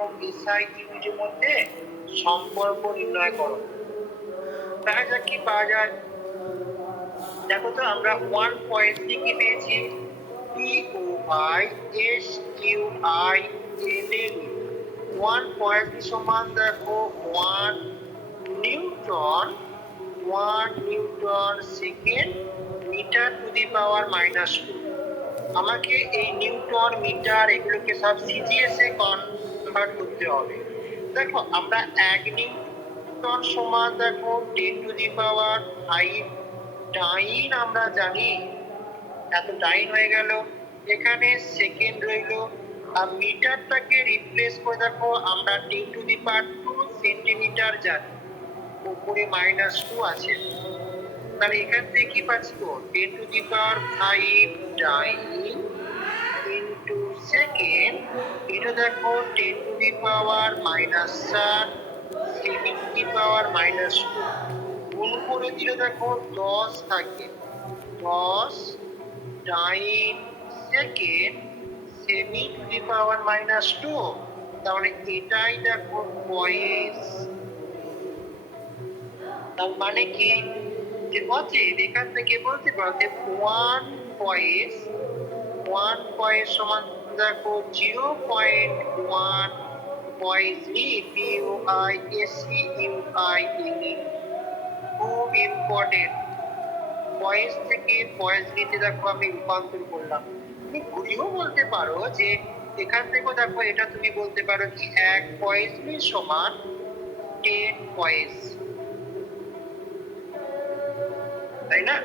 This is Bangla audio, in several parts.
এবং এসআই ইউনিটের মধ্যে সম্পর্ক নির্ণয় করো। দেখা যাক কি পাওয়া যায়। দেখো তো আমরা 1.3 কি পেয়েছি, POISQINN 1.3 সমান দেখো 1 newton second metre to the power -2। আমাকে এই নিউটন মিটার এগুলোকে সব সিজিএস এ কনভার্ট করতে হবে। দেখো আমরা 1 নিউটন সমান দেখো 10 টু দি পাওয়ার 5 ডাইন, আমরা জানি এত ডাইন হয়ে গেল। এখানে সেকেন্ড রইল, আর মিটারটাকে রিপ্লেস করে দেখো আমরা 10 টু দি পাওয়ার 2 সেন্টিমিটার জানি, উপরে -2 আছে। তাহলে এখান থেকে কি পাচ্ছি গো, 10 to the power 5 dyne into second, এটা দেখো 10 to the power -4 second to the power -2 গুণ করে দিলে দেখো 10 থাকে, 10 ডাইন সেকেন্ড সেমি টু দি পাওয়ার -2। তাহলে এটাই দেখো পয়েস। তার মানে কি, যে অতএব এখান থেকে বলতে পারো যে 1 পয়েস সমান দেখো 0.1 পয়েস POISCUINE। খুব ইম্পর্টেন্ট। পয়েস থেকে পয়েস নিতে দেখো আমি রূপান্তর করলাম। তুমি ঘুরিয়েও বলতে পারো যে এখান থেকে দেখো এটা তুমি বলতে পারো কি 1 পয়েস সমান 10 পয়েস, তাই না?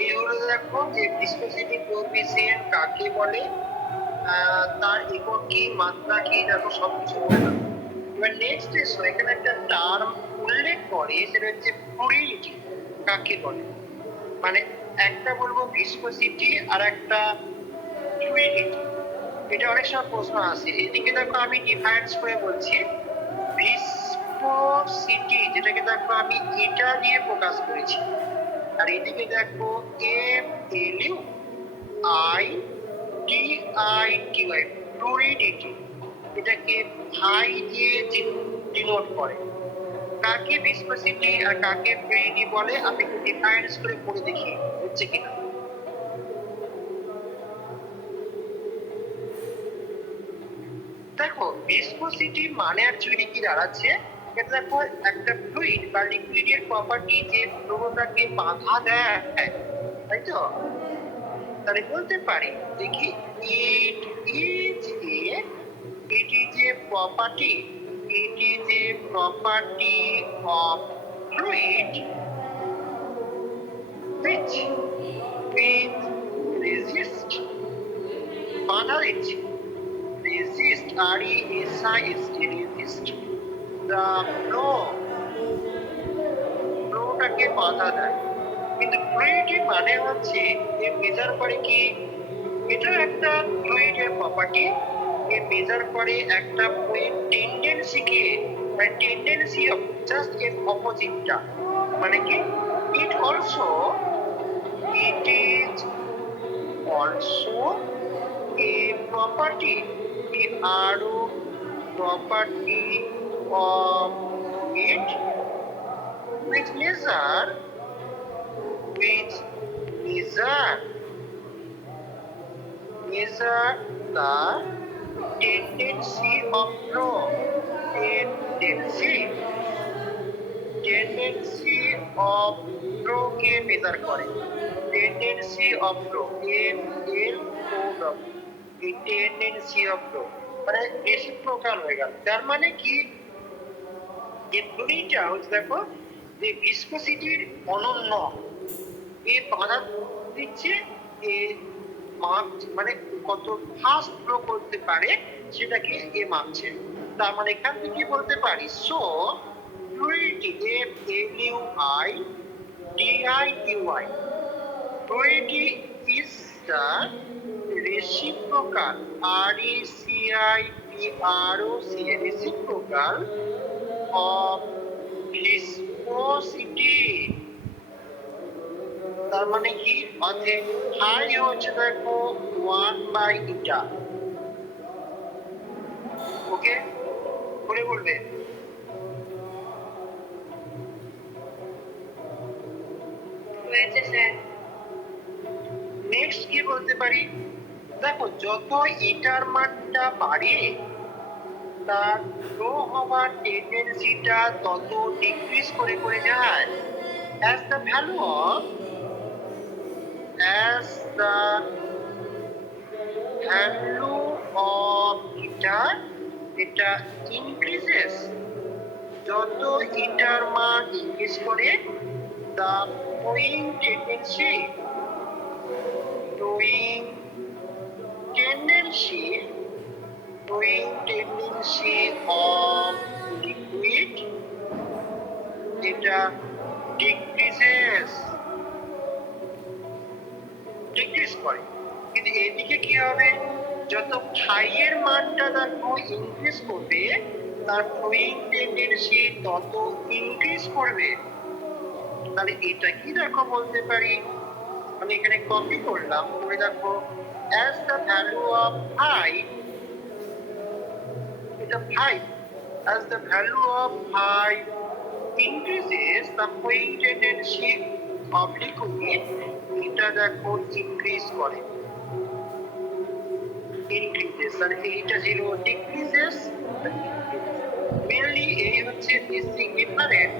এই হলো দেখো যে ভিসকোসিটি কোএফিসিয়েন্ট কাকে বলে, তার একক কি, মাত্রা কি, দেখো সবকিছু বলে দাও। এবার নেক্সট এসো, এখানে একটা টার্ম উল্লেখ করে, সেটা হচ্ছে ফ্লুইডিটি কাকে বলে। মানে একটা বলবো ভিসকোসিটি আর একটা ফ্লুইডিটি। এটা অনেক সময় প্রশ্ন আসে। এদিকে দেখো আমি ডিফারেন্স করে বলছি, ভিসকোসিটি যেটাকে দেখো আমি এটা দিয়ে প্রকাশ করেছি, আর এদিকে দেখো FLUIDITY ফ্লুইডিটি, এটাকে ভাই দিয়ে ডিনোট করে। কাকে ভিসকোসিটি আর কাকে ফ্লুইডিটি বলে আমি একটু ডিফারেন্স করে পড়ে দেখি হচ্ছে কিনা। দেখো ভিসকোসিটি মানে অ্যাকচুয়ালি কি দাঁড়াচ্ছে, এটা দেখো একটা ফ্লুইড বা লিকুইডের প্রপার্টি যে ফ্লোটাকে বাধা দেয়, তাই তো? তাহলে বলতে পারি দেখি it is a property of fluid which resist, বাধা দিচ্ছে, resist resist the ফ্লোটাকে বাধা দেয়। কিন্তু ফ্লুইডের মানে হচ্ছে এ মেজার করে কি, এটা একটা ফ্লুইডের প্রপার্টি, এ মেজার করে একটা টেন্ডেন্সিকে, মানে টেন্ডেন্সি অফ জাস্ট এর অপোজিটটা। মানে কি, it is also a property, আরো property of it which measure the tendency of flow, tendency of flow কে মেজার করে, tendency of flow FLOW, tendency of flow মানে রেসিপ্রোকাল হয়ে গেল। তার মানে কি, যে ফ্লুইডটা হচ্ছে দেখো যে ভিসকোসিটির অনন্য, এ বাধা দিচ্ছে, এ মাপ মানে কত ফাস্ট ফ্লো করতে পারে সেটাকে এ মাপছে। তার মানে এখান থেকে বলতে পারি so fluidity, F-L-U-I-D-I-T-Y. Fluidity is the reciprocal, R-E-C-I-P-R-O-C, reciprocal of viscosity. তার মানে কি, অর্থাৎ হাই হচ্ছে দেখো 1/η। ওকে, বলে বলবে। নেক্সট কি বলতে পারি, দেখো যত ইটার মানটা বাড়ে তার ফ্লো হওয়ার টেন্ডেন্সিটা তত ডিক্রিজ করে করে যায়। as the value of eta, এটা increases, যত ইটার মান ইনক্রিজ করে the flowing tendency of liquid, এটা ডিক্রিজ করে। কিন্তু এদিকে কি হবে, যত ফাইয়ের মানটা দেখো ইনক্রিজ করবে তার ফ্লোয়িং টেন্ডেন্সি তত ইনক্রিজ করবে। তাহলে এটা কি দেখো বলতে পারি, আমি এখানে কপি করলাম, করে দেখো as the value of I, এটা 5, as the value of I increases the flowing tendency of liquid, এটা দেখো ইনক্রিজ করে, increases, আর এইটা 0 decreases, mainly এই হচ্ছে basic difference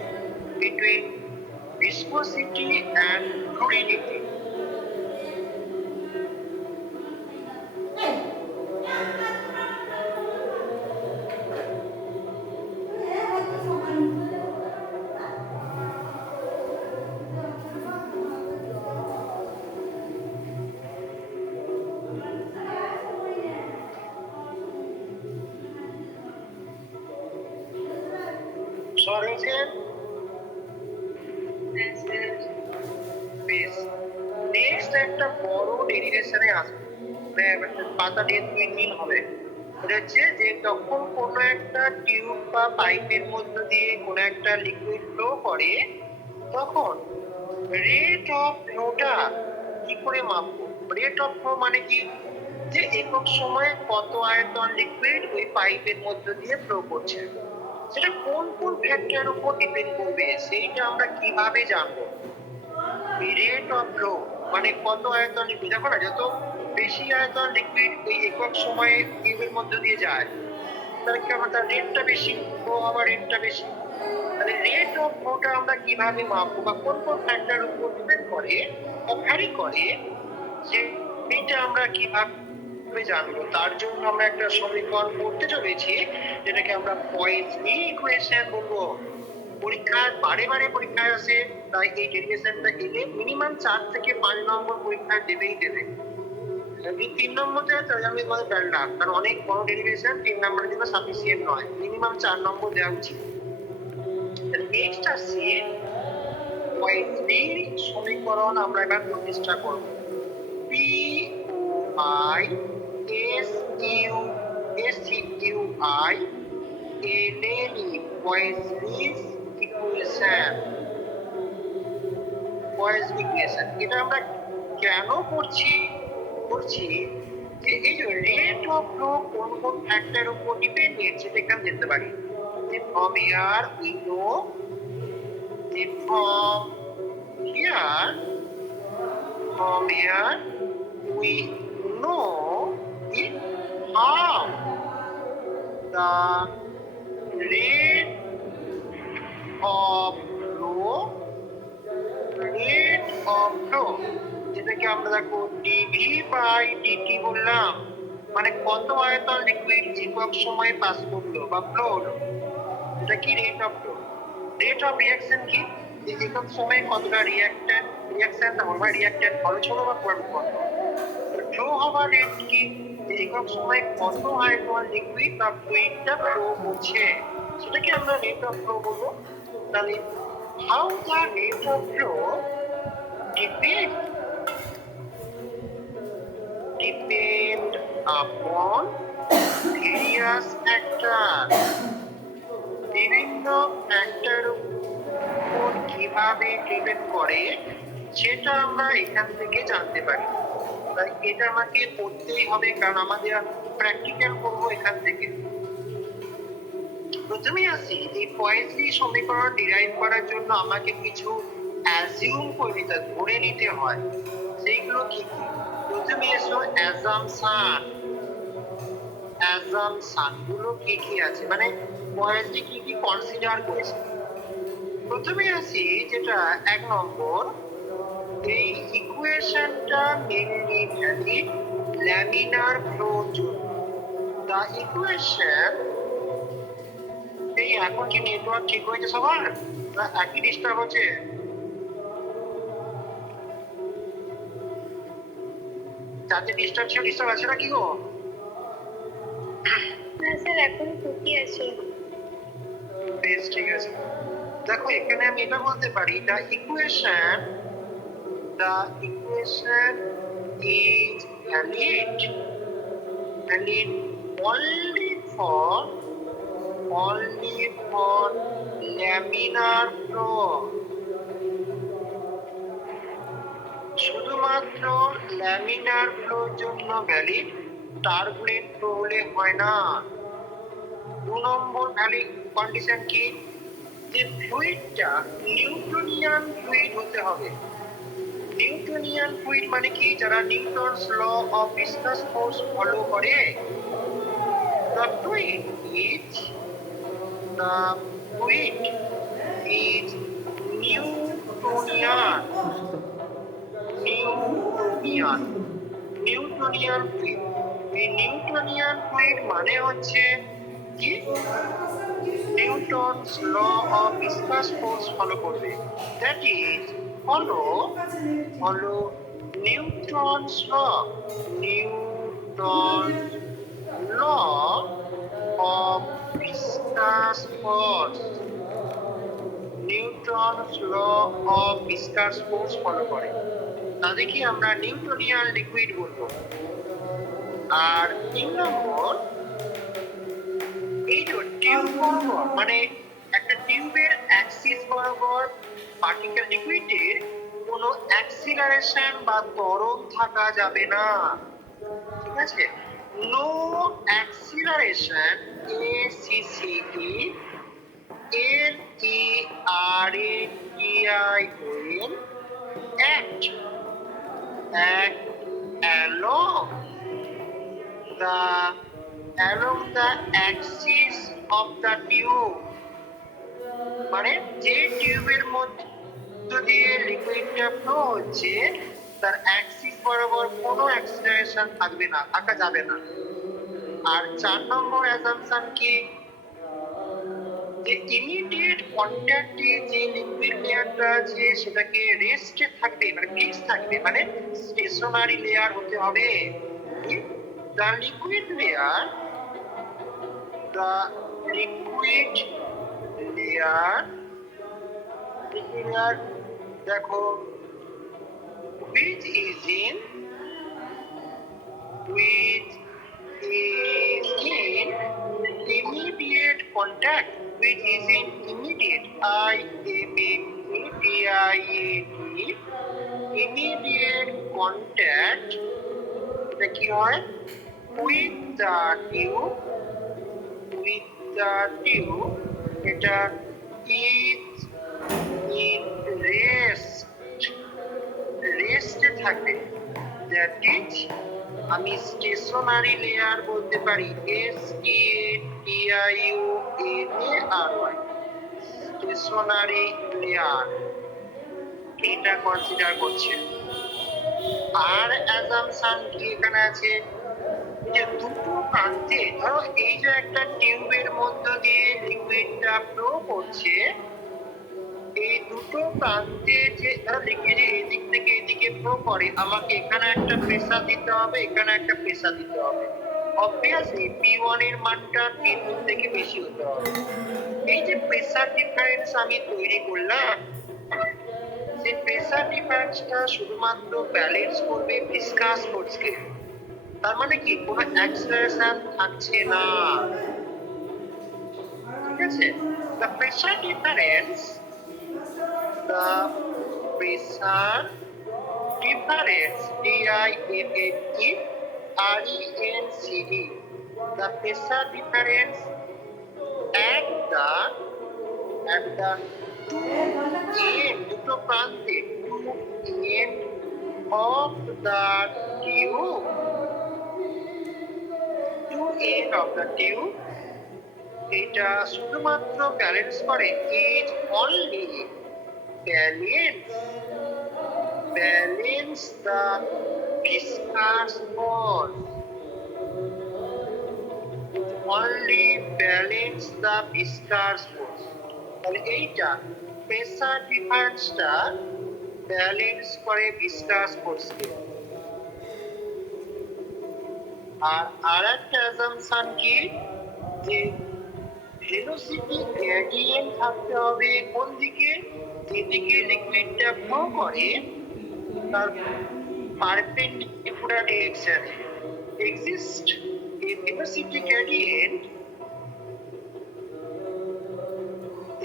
between viscosity and fluidity। Next একটা বড় ডেরিভেশনে আসবে, পাতা দিয়ে 2 দিন হবে। এটা হচ্ছে যে যখন কোনো একটা টিউব বা পাইপের মধ্য দিয়ে কোনো একটা লিকুইড ফ্লো করে তখন রেট অফ ফ্লোটা কি করে মাপবো। রেট অফ ফ্লো মানে কি, যে একক সময়ে কত আয়তন লিকুইড ওই পাইপের মধ্য দিয়ে ফ্লো করছে, সেটা কোন কোন ফ্যাক্টরের উপর ডিপেন্ড করবে সেইটা আমরা কিভাবে জানবো। রেট অফ ফ্লো মানে কত আয়তন লিকুইড, দেখো না যত বেশি আয়তন লিকুইড ওই একক সময়ে টিউবের মধ্য দিয়ে যায় তাহলে কি হবে, তার রেটটা বেশি, ফ্লো হওয়ার রেটটা বেশি। তাহলে রেট অফ ফ্লোটা আমরা কিভাবে মাপবো বা কোন কোন ফ্যাক্টরের উপর ডিপেন্ড করে বা ভ্যারি করে সেইটা আমরা কিভাবে জানবো। তার জন্য আমরা একটা সমীকরণ করতে চলেছি যেটাকে আমরা পয়েজনি ইকুয়েশন বলবো। পরীক্ষায় বারে বারে পরীক্ষায় আসে, তাই এই ডেরিভেশনটা এলে মিনিমাম 4 থেকে 5 নম্বর পরীক্ষায় দেবেই দেবে। যদি 3 নম্বর যায় তাহলে আমি তোমাদের বললাম, কারণ অনেক বড় ডেরিভেশন 3 নম্বরের জন্য সাফিসিয়েন্ট নয়, মিনিমাম 4 নম্বর দেওয়া উচিত। নেক্সট আসছে পয়েজনি সমীকরণ, আমরা এবার প্রতিষ্ঠা করব। P-O-I-S-U-I-L-L-E, Poiseuille's equation. পয়েজনি ইকুয়েশন এটা আমরা কেন করছি যে এই যে রেট অফ ফ্লো কোন কোন ফ্যাক্টরের উপর ডিপেন্ডেন্ট সেটা এখানে দেখতে পারি। যে ফ্রম হিয়ার উই নো, যে from here we know it how the rate of flow, যেটাকে আমরা দেখো dV/dt বললাম, মানে কত আয়তন লিকুইড একক সময়ে পাস করলো বা ফ্লো হলো, এটা কি rate of flow. Rate of reaction কি, যে একক সময়ে কতটা রিঅ্যাকশন বা রিঅ্যাক্ট্যান্ট খরচ হলো বা প্রয়োগ করলো। ফ্লো হওয়ার রেট কি, যে একক সময়ে কত আয়তন লিকুইড বা ফ্লুইডটা ফ্লো করছে, সেটাকে আমরা রেট অফ ফ্লো বলবো। তাহলে how the rate of flow depend upon various factors. বিভিন্ন ফ্যাক্টর উপর কিভাবে ডিপেন্ড করে সেটা আমরা এখান থেকে জানতে পারি। তাই এটা আমাকে পড়তেই হবে, কারণ আমাদের প্র্যাকটিক্যাল করবো এখান থেকে। প্রথমে আসি, এই পয়েসলি সমীকরণ ডিরাইভ করার জন্য আমাকে কিছু অ্যাজিউম করে নিতে, ধরে নিতে হয়। সেইগুলো কি কি? প্রথমে এসো অ্যাজাম্পশন গুলো কি কি আছে, মানে পয়েসলি কি কি কনসিডার করেছে। প্রথমে আসি যেটা 1 নম্বর, এই ইকুয়েশনটা মেইনলি ভ্যালিড ল্যামিনার ফ্লো জন্য। দা ইকুয়েশন, এই এখন কি নেটওয়ার্ক ঠিক হয়েছে সবার, না একই ডিস্টার্ব হচ্ছে? যাতে ডিস্টার্ব ছিল, ডিস্টার্ব আছে না কি গো? না স্যার, এখন ঠিকই আছে। বেশ, ঠিক আছে। দেখো এখানে আমি এটা বলতে পারি, the equation is valid only for laminar flow. শুধুমাত্র ল্যামিনার ফ্লোর জন্য ভ্যালিড, টার্বুলেন্ট ফ্লো হলে হয় না। 2 নম্বর ভ্যালিড কন্ডিশন কি, যে ফ্লুইডটা নিউটনিয়ান ফ্লুইড হতে হবে। নিউটনিয়ান ফ্লুইড মানে কি, যারা Newton's law of viscous force follow করে। The fluid is Newtonian fluid. এই নিউটনিয়ান ফ্লুইড মানে হচ্ছে কি, Newton's law of viscous force follow করবে। That is follow Newton's law of viscous force। Newton's law of viscous force follow করে, তাদেরকে আমরা নিউটনিয়ান লিকুইড বলবো। আর 3 নম্বর, এই যে টিউব বরাবর, মানে একটা টিউবের অ্যাক্সিস বরাবর পার্টিকেল লিকুইডের কোনো অ্যাক্সিলারেশন বা ত্বরণ থাকা যাবে না, ঠিক আছে? No acceleration, ACCE LERATION act along the axis of the tube। মানে যে টিউবের মধ্য দিয়ে লিকুইডটা ফ্লো হচ্ছে, তার অ্যাক্সিস বরাবর কোনো অ্যাক্সিলারেশন থাকা যাবে না। আর 4 নম্বর অ্যাজাম্পশন কি, যে ইমিডিয়েট কন্ট্যাক্টে যে লিকুইড লেয়ারটা আছে সেটাকে রেস্টে থাকবে, মানে ফিক্স থাকবে, মানে স্টেশনারি লেয়ার হতে হবে। দ্য লিকুইড লেয়ার দেখো, which is in immediate contact, immediate contact, এটা কি হয়, with the tube, এটা is in রেস্টে থাকবে। দ্যাট ইজ, আমি স্টেশনারি লেয়ার বলতে পারি, STATIUNARY, স্টেশনারি লেয়ার, এটা কনসিডার করছে। আর অ্যাজাম্পশন কি এখানে আছে, যে দুটো প্রান্তে, ধরো এই যে একটা টিউবের মধ্য দিয়ে লিকুইডটা ফ্লো করছে, এই দুটো প্রান্তে যে লিকুইড এদিক থেকে এদিকে ফ্লো করে, আমাকে এখানে একটা প্রেসার দিতে হবে, এখানে একটা প্রেসার দিতে হবে। অবভিয়াসলি P1 এর মানটা P2 থেকে বেশি হতে হবে। এই যে প্রেসার ডিফারেন্স আমি তৈরি করলাম, সেই প্রেসার ডিফারেন্সটা শুধুমাত্র ব্যালেন্স করবে ভিসকাস ফোর্সকে। তার মানে কি কোনো অ্যাক্সেলারেশন থাকছে না, ঠিক আছে? The pressure difference, the pressure difference DIFFERENCE, the pressure difference at the two end, দুটো প্রান্তে two end of the tube, two end of the tube, এটা শুধুমাত্র ব্যালেন্স করে is only balance the viscous force, only balance the viscous force। তাহলে এইটা প্রেসার ডিফারেন্সটা ব্যালেন্স করে ভিসকাস ফোর্সকে। আর আরেকটা অ্যাজাম্পশন কি, যে ভেলোসিটি গ্রেডিয়েন্ট থাকতে হবে কোন দিকে, যেদিকে লিকুইডটা ফ্লো করে তার perpendicular direction exist a velocity gradient,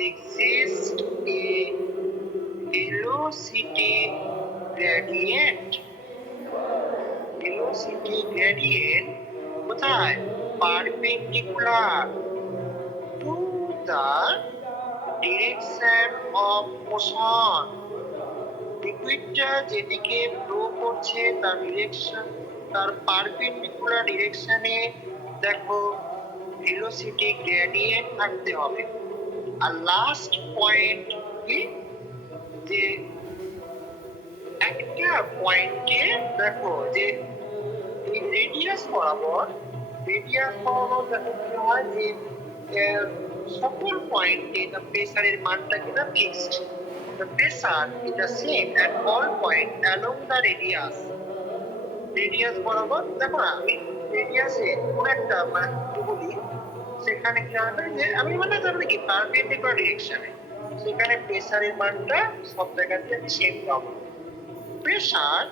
exist a velocity gradient, velocity gradient কোথায়, perpendicular to the direction of motion, লিকুইডটা যেদিকে ফ্লো করছে তার ডিরেকশন, তার পারপেন্ডিকুলার ডিরেকশনে দেখো ভেলোসিটি গ্রেডিয়েন্ট থাকতে হবে। আর লাস্ট পয়েন্ট কি, যে একটা পয়েন্টে দেখো যে রেডিয়াস বরাবর দেখো কি হয়, যে সকল পয়েন্টে প্রেসারের মানটা কিনা fixed. The pressure is the same at all points along the radius. Radius বরাবর দেখো না, আমি রেডিয়াসে কোন একটা মানে বলি, সেখানে কি হবে যে আমি মানে ধরো কি পারপেন্ডিকুলার ডিরেকশনে, সেখানে প্রেসারের মানটা সব জায়গাতে আমি সেম পাবো। প্রেসার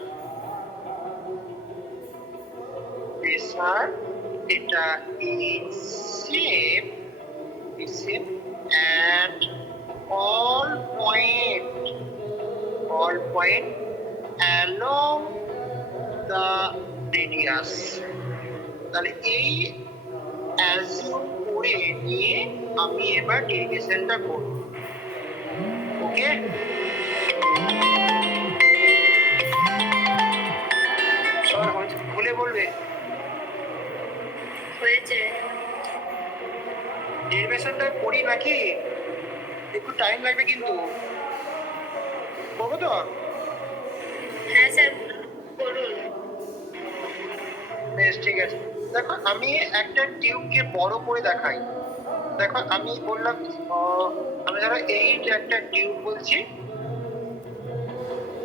এটা is same at all point along the radius। তাহলে এই অ্যাজিউম করে নিয়ে আমি এবার ডেরিভেশনটা করব। ওকে, সবাই খুলে বলবে হয়েছে। ডেরিভেশনটা করি নাকি, একটু টাইম লাগবে কিন্তু, করবো তো? হ্যাঁ স্যার, করুন। বেশ ঠিক আছে। দেখো আমি একটা টিউবকে বড় করে দেখাই। দেখো আমি বললাম, আমি ধরো এই যে একটা টিউব বলছি,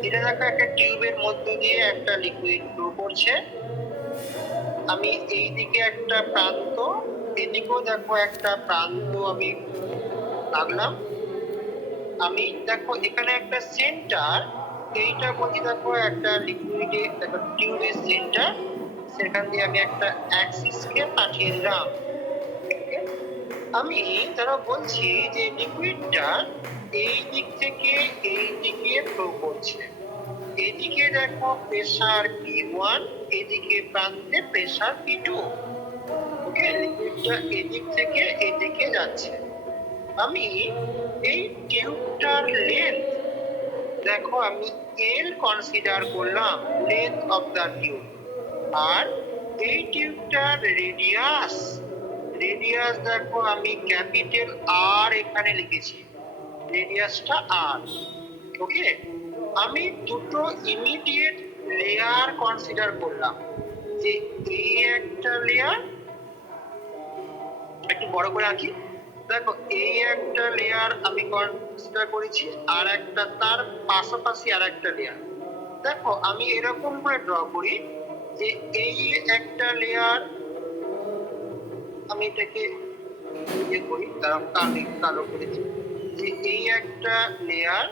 এটা দেখো একটা টিউবের মধ্যে দিয়ে একটা লিকুইড ফ্লো করছে। আমি এই দিকে একটা প্রান্ত, এদিকেও দেখো একটা প্রান্ত আমি রাখলাম। আমি দেখো এখানে একটা সেন্টার, এইটা বলছি দেখো একটা লিকুইডে দেখো টিউবের সেন্টার, সেখান দিয়ে আমি একটা অ্যাক্সিসকে পাঠিয়ে দিলাম। আমি তারা বলছি যে লিকুইডটা এই দিক থেকে এই দিকে ফ্লো করছে। এদিকে দেখো প্রেসার P1, এদিকে প্রান্তে প্রেসার P2। ওকে, লিকুইডটা এদিক থেকে এদিকে যাচ্ছে। আমি এই টিউবটার লেন্থ দেখো আমি L কনসিডার করলাম, লেন্থ অফ দ্য টিউব। আর এই টিউবটার রেডিয়াস দেখো আমি ক্যাপিটাল R এখানে লিখেছি, রেডিয়াসটা R। ওকে, আমি দুটো ইমিডিয়েট লেয়ার কনসিডার করলাম, যে এই একটা লেয়ার, একটু বড় করে আঁকি। দেখো এই একটা লেয়ার আমি কনসিডার করেছি, আর একটা তার পাশাপাশি আর একটা লেয়ার। দেখো আমি এরকম করে ড্র করি যে এই একটা লেয়ার আমি এটাকে ইয়ে করি, তারা কালো কালো করেছি, যে এই একটা লেয়ার,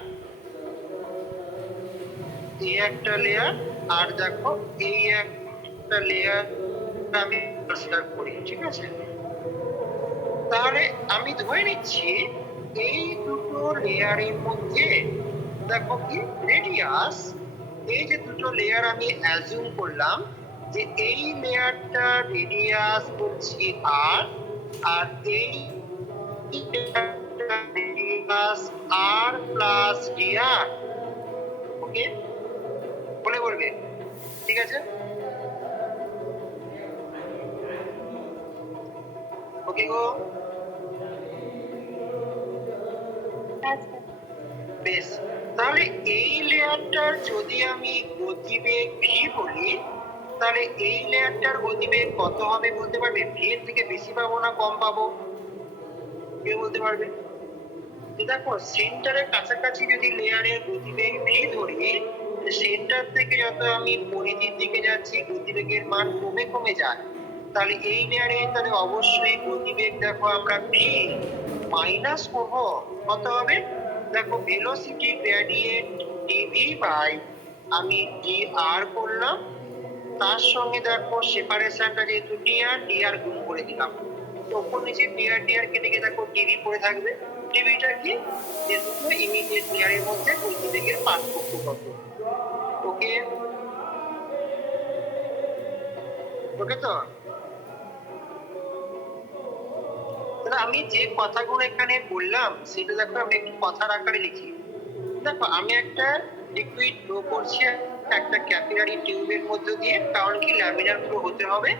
এই একটা লেয়ার, আর দেখো এই একটা লেয়ার আমি কনসিডার করি, ঠিক আছে? তাহলে আমি ধরে নিচ্ছি এই দুটো লেয়ারের মধ্যে দেখো কি রেডিয়াস, এই যে দুটো লেয়ার আমি অ্যাজিউম করলাম যে এই লেয়ারটা রেডিয়াস বলছি আর, আর এই রেডিয়াস আর প্লাস ডিআর। ওকে, বলে বলবে, ঠিক আছে? ওকে গো, হ্যাঁ স্যার। বেশ। তাহলে এই লেয়ারটার যদি আমি গতিবেগ ভি বলি, তাহলে এই লেয়ারটার গতিবেগ কত হবে বলতে পারবে? ভি এর থেকে বেশি পাবো না কম পাবো? কেউ বলতে পারবে? তো দেখো সেন্টারের কাছাকাছি যদি লেয়ারের গতিবেগ ভি ধরি, সেন্টার থেকে যত আমি পরিধির দিকে যাচ্ছি গতিবেগের মান কমে কমে যায়। তাহলে এই লেয়ারে তাহলে অবশ্যই গতিবেগ দেখো আমরা ভি মাইনাস করবো, কত হবে? দেখো ভেলোসিটি গ্রেডিয়েন্ট ডিভি বাই আমি ডি আর করলাম, তার সঙ্গে দেখো সেপারেশনটা যেহেতু ডিআর গুণ করে দিলাম, তো ওপর নিচে ডিআর কেটে গিয়ে দেখো ডিভি পড়ে থাকবে। ডিভিটা কি? যে দুটো ইমিডিয়েট লেয়ারের মধ্যে গতিবেগের পার্থক্য কত। ওকে, ওকে তো? তাহলে আমি যে কথাগুলো এখানে বললাম সেটা দেখো আমি একটু কথার আকারে লিখি। দেখো আমি একটা লিকুইড ফ্লো করছি একটা ক্যাপিলারি টিউবের মধ্য দিয়ে, কারণ কি ল্যামিনার ফ্লো হতে হবে।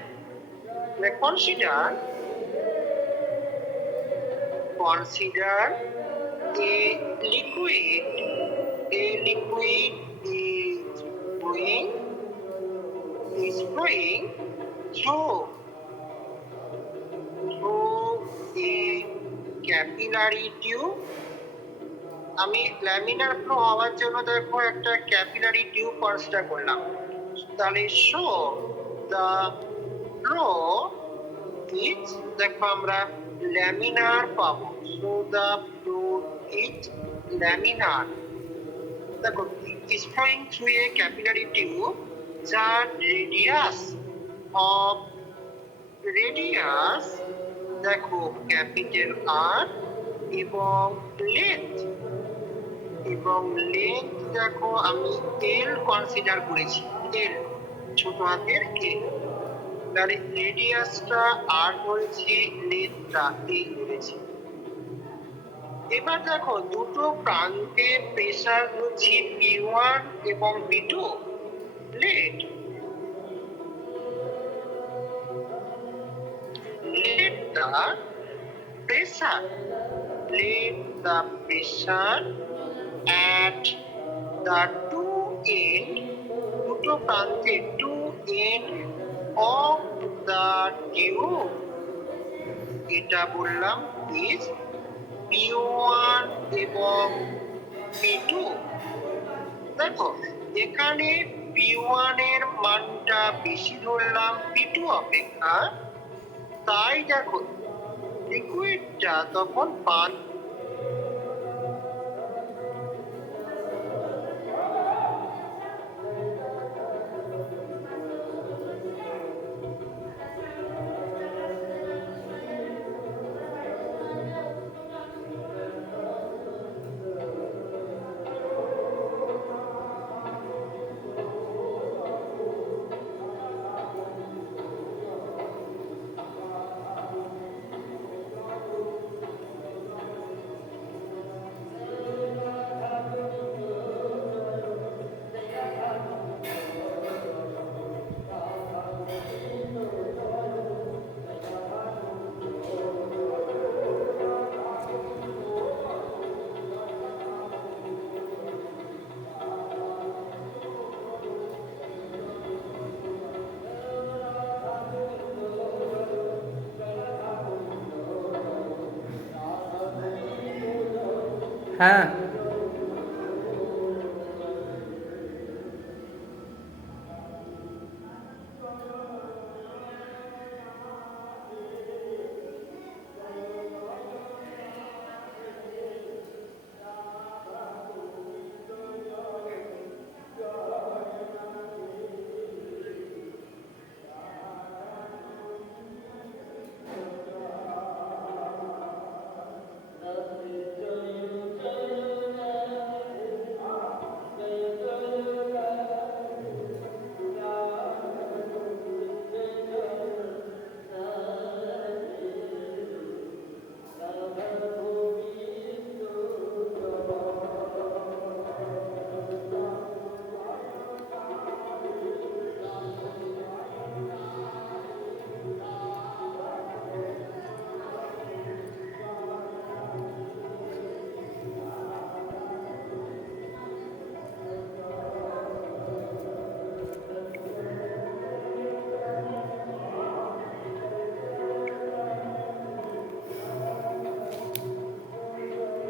Consider consider a liquid, a liquid is flowing through a capillary tube। আমি ল্যামিনার ফ্লো হওয়ার জন্য দেখো একটা ক্যাপিলারি টিউব কনসিডার করলাম, তাহলে শো দা ফ্লো ইজ, দেখো আমরা ল্যামিনার পাবো, so the flow is laminar. দেখো is flowing through a capillary tube যার রেডিয়াস দেখো ক্যাপিটাল আর এবং লেন্থ দেখো আমি এল কনসিডার করেছি, এল ছোট হাতের এল। তাহলে রেডিয়াসটা আর ধরেছি, লেন্থটা এই ধরেছি। এবার দেখো দুটো প্রান্তে প্রেসার হচ্ছে P1 এবং P2। Let the pressure, let the pressure at the two end, দুটো প্রান্তে two end of the tube, এটা বললাম is P1 এবং P2। দেখো এখানে P1 এর মানটা বেশি ধরলাম P2 অপেক্ষা, তাই দেখো লিকুইডটা তখন বাদ। হ্যাঁ